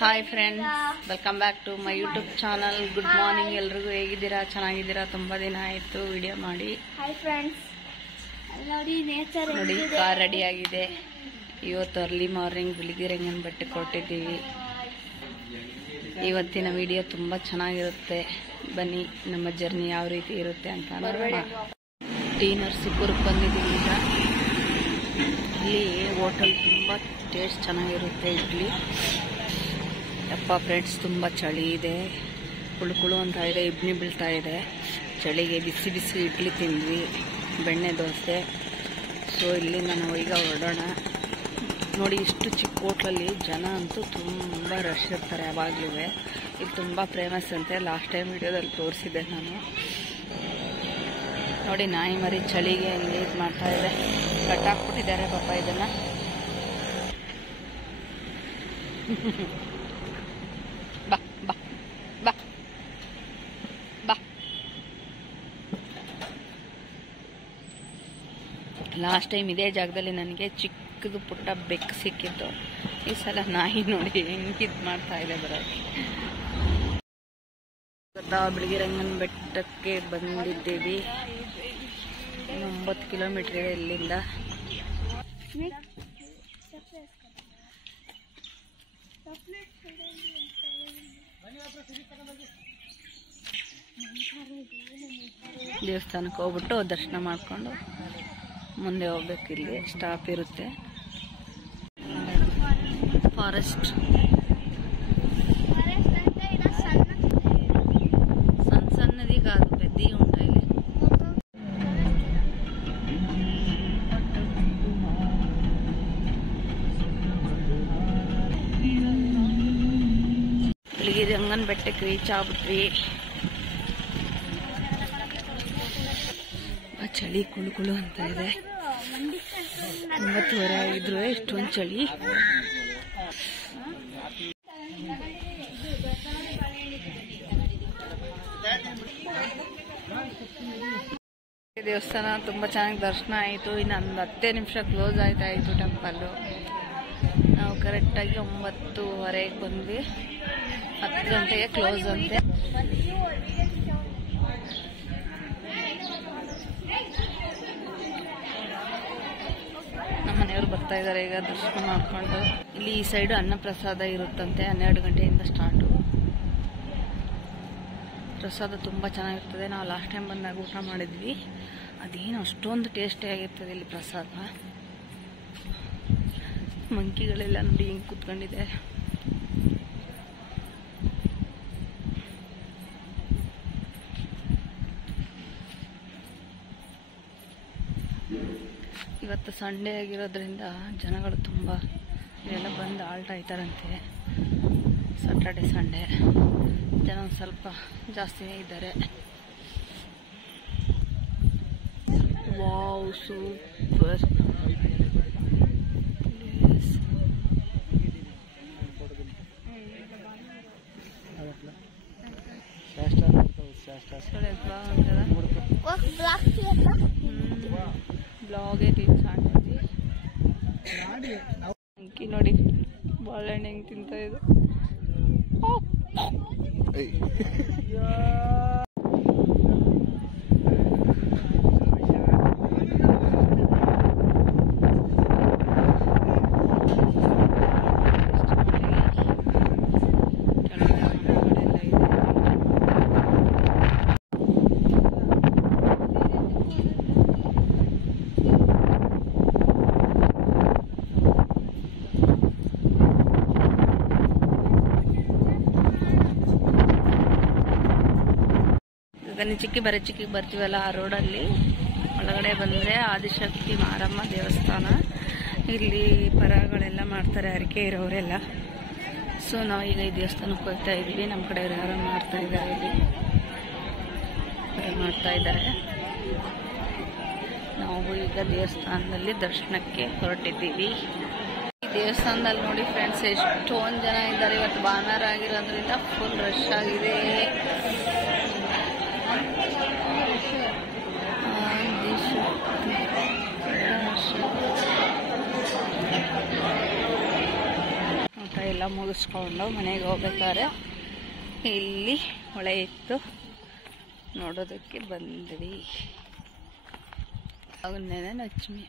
Hi friends, welcome back to my YouTube channel. Good morning ಎಲ್ರಿಗೂ. ಹೇಗಿದ್ದೀರಾ? ಚೆನ್ನಾಗಿದ್ದೀರಾ? ತುಂಬ ದಿನ ಆಯಿತು ವಿಡಿಯೋ ಮಾಡಿ. ಹಾಯ್ ಫ್ರೆಂಡ್ಸ್, ನೋಡಿ ನೇಚರ್ ನೋಡಿ ಕಾರ್ ರೆಡಿ ಆಗಿದೆ. ಇವತ್ತು ಅರ್ಲಿ ಮಾರ್ನಿಂಗ್ ಬಿಳಿಗಿರಂಗನ ಬೆಟ್ಟಕ್ಕೆ ಕೊಟ್ಟಿದ್ದೀವಿ. ಇವತ್ತಿನ ವಿಡಿಯೋ ತುಂಬ ಚೆನ್ನಾಗಿರುತ್ತೆ. ಬನ್ನಿ ನಮ್ಮ ಜರ್ನಿ ಯಾವ ರೀತಿ ಇರುತ್ತೆ ಅಂತ ನೋಡೋಣ. ಟಿ ನರಸೀಪುರಕ್ಕೆ ಬಂದಿದ್ದೀವಿ ಈಗ. ಇಲ್ಲಿ ಹೋಟೆಲ್ ತುಂಬ ಟೇಸ್ಟ್ ಚೆನ್ನಾಗಿರುತ್ತೆ. ಇಡ್ಲಿ ಯಪ್ಪ ಫ್ರೆಂಡ್ಸ್, ತುಂಬ ಚಳಿ ಇದೆ. ಕುಳು ಅಂತ ಇದೆ, ಇಬ್ನಿ ಬೀಳ್ತಾ ಇದೆ. ಚಳಿಗೆ ಬಿಸಿ ಬಿಸಿ ಇಡ್ಲಿ ತಿಂದ್ವಿ, ಬೆಣ್ಣೆ ದೋಸೆ. ಸೊ ಇಲ್ಲಿಂದ ನಾವು ಈಗ ಹೊರಡೋಣ. ನೋಡಿ, ಇಷ್ಟು ಚಿಕ್ಕ ಹೋಟ್ಲಲ್ಲಿ ಜನ ಅಂತೂ ತುಂಬ ರಶ್ ಇರ್ತಾರೆ ಯಾವಾಗಲೂ. ಇದು ತುಂಬ ಫೇಮಸ್ ಅಂತೆ. ಲಾಸ್ಟ್ ಟೈಮ್ ವಿಡಿಯೋದಲ್ಲಿ ತೋರಿಸಿದ್ದೆ ನಾನು. ನೋಡಿ, ನಾಯಿ ಮರಿ ಚಳಿಗೆ ಹಂಗೆ ಇದು ಮಾಡ್ತಾ ಇದೆ. ಕಟ್ಟಾಕ್ಬಿಟ್ಟಿದ್ದಾರೆ ಪಾಪ ಇದನ್ನು. ಬಾ ಬಾ ಬಾ ಬಾ. ಲಾಸ್ಟ್ ಟೈಮ್ ಇದೇ ಜಾಗದಲ್ಲಿ ನನಗೆ ಚಿಕ್ಕದು ಪುಟ್ಟ ಬೆಕ್ಕು ಸಿಕ್ಕಿತ್ತು. ಈ ಸಲ ನಾಯಿ ನೋಡಿ ಹೆಂಗಿದ್ ಮಾಡ್ತಾ ಇದೆ ಬರೋಕ್ಕೆ. ಗೊತ್ತಾ, ಬಿಳಿಗಿರಂಗನ ಬೆಟ್ಟಕ್ಕೆ ಬಂದಿದ್ದೀವಿ. 9 ಕಿಲೋಮೀಟರ್ ಇದೆ ಇಲ್ಲಿಂದ. ದೇವಸ್ಥಾನಕ್ಕೆ ಹೋಗ್ಬಿಟ್ಟು ದರ್ಶನ ಮಾಡಿಕೊಂಡು ಮುಂದೆ ಹೋಗ್ಬೇಕು. ಇಲ್ಲಿ ಸ್ಟಾಪ್ ಇರುತ್ತೆ. ಫಾರೆಸ್ಟ್ ಸಣ್ಣದಿ ಕಾದು ಪೆದ್ದಿ ಉಂಟ ಇಲ್ಲಿ. ಬಿಳಿಗಿರಂಗನ ಬೆಟ್ಟಕ್ಕೆ ರೀಚ್ ಆಗ್ಬಿಟ್ವಿ. ಚಳಿ ಕುಳು ಅಂತ ಇದೆ. 9:30 ಆಗಿದ್ರು ಇಷ್ಟೊಂದು ಚಳಿ. ದೇವಸ್ಥಾನ ತುಂಬಾ ಚೆನ್ನಾಗಿ ದರ್ಶನ ಆಯಿತು. ಇನ್ನು 10 ನಿಮಿಷ ಕ್ಲೋಸ್ ಆಯ್ತಾ ಇತ್ತು ಟೆಂಪಲ್ಲು. ನಾವು ಕರೆಕ್ಟಾಗಿ 9:30 ಬಂದ್ವಿ. 10 ಗಂಟೆಗೆ ಕ್ಲೋಸ್ ಅಂತೆ. ನಮ್ಮ ಮನೆಯವರು ಬರ್ತಾ ಇದ್ದಾರೆ ಈಗ ದರ್ಶನ ಮಾಡಿಕೊಂಡು. ಇಲ್ಲಿ ಈ ಸೈಡು ಅನ್ನಪ್ರಸಾದ ಇರುತ್ತಂತೆ. 12 ಗಂಟೆಯಿಂದ ಸ್ಟಾರ್ಟು. ಪ್ರಸಾದ ತುಂಬ ಚೆನ್ನಾಗಿರ್ತದೆ. ನಾವು ಲಾಸ್ಟ್ ಟೈಮ್ ಬಂದಾಗ ಊಟ ಮಾಡಿದ್ವಿ. ಅದೇನು ಅಷ್ಟೊಂದು ಟೇಸ್ಟಿ ಆಗಿರ್ತದೆ ಇಲ್ಲಿ ಪ್ರಸಾದ. ಮಂಕಿಗಳೆಲ್ಲ ನೋಡಿ ಹಿಂಗೆ ಕೂತ್ಕೊಂಡಿದೆ. ಇವತ್ತು ಸಂಡೇ ಆಗಿರೋದ್ರಿಂದ ಜನಗಳು ತುಂಬ ಇಲ್ಲೆಲ್ಲ ಬಂದು ಆಲ್ಟ್ ಆಯ್ತಾರಂತೆ. ಸ್ಯಾಟರ್ಡೆ ಸಂಡೇ ಜನ ಸ್ವಲ್ಪ ಜಾಸ್ತಿನೇ ಇದ್ದಾರೆ. ವಾವ್, ಸೂಪರ್ ಬ್ಲಾಗ್ ಐತಿ ಸಣ್ಣದಿ. ನೋಡಿ ಬಾಳೆಹಣ್ಣು ಹೆಂಗ್ ತಿಂತ ಇದು. ಚಿಕ್ಕಿಗೆ ಬರ್ತೀವಲ್ಲ, ಆ ರೋಡಲ್ಲಿ ಒಳಗಡೆ ಬಂದರೆ ಆದಿಶಕ್ತಿ ಮಾರಮ್ಮ ದೇವಸ್ಥಾನ. ಇಲ್ಲಿ ಪರಗಳೆಲ್ಲ ಮಾಡ್ತಾರೆ, ಹರಕೆ ಇರೋರೆಲ್ಲ. ಸೊ ನಾವು ಈಗ ಈ ದೇವಸ್ಥಾನಕ್ಕೆ ಹೋಗ್ತಾ ಇದ್ವಿ. ನಮ್ಮ ಕಡೆ ಯಾರು ಮಾಡ್ತಾ ಇದ್ದಾರೆ, ಇಲ್ಲಿ ಮಾಡ್ತಾ ಇದ್ದಾರೆ. ನಾವು ಈಗ ದೇವಸ್ಥಾನದಲ್ಲಿ ದರ್ಶನಕ್ಕೆ ಹೊರಟಿದ್ದೀವಿ. ಈ ದೇವಸ್ಥಾನದಲ್ಲಿ ನೋಡಿ ಫ್ರೆಂಡ್ಸ್, ಎಷ್ಟೊಂದು ಜನ ಇದ್ದಾರೆ. ಇವತ್ತು ಭಾನುವಾರ ಆಗಿರೋದ್ರಿಂದ ಫುಲ್ ರಶ್ ಆಗಿದೆ. ಎಲ್ಲ ಮುಗಿಸ್ಕೊಂಡು ಮನೆಗೆ ಹೋಗ್ಬೇಕಾದ್ರೆ ಇಲ್ಲಿ ಹೊಳೆ ಇತ್ತು, ನೋಡೋದಕ್ಕೆ ಬಂದ್ವಿ. ಅವನ್ನೇನೆ ಲಕ್ಷ್ಮಿ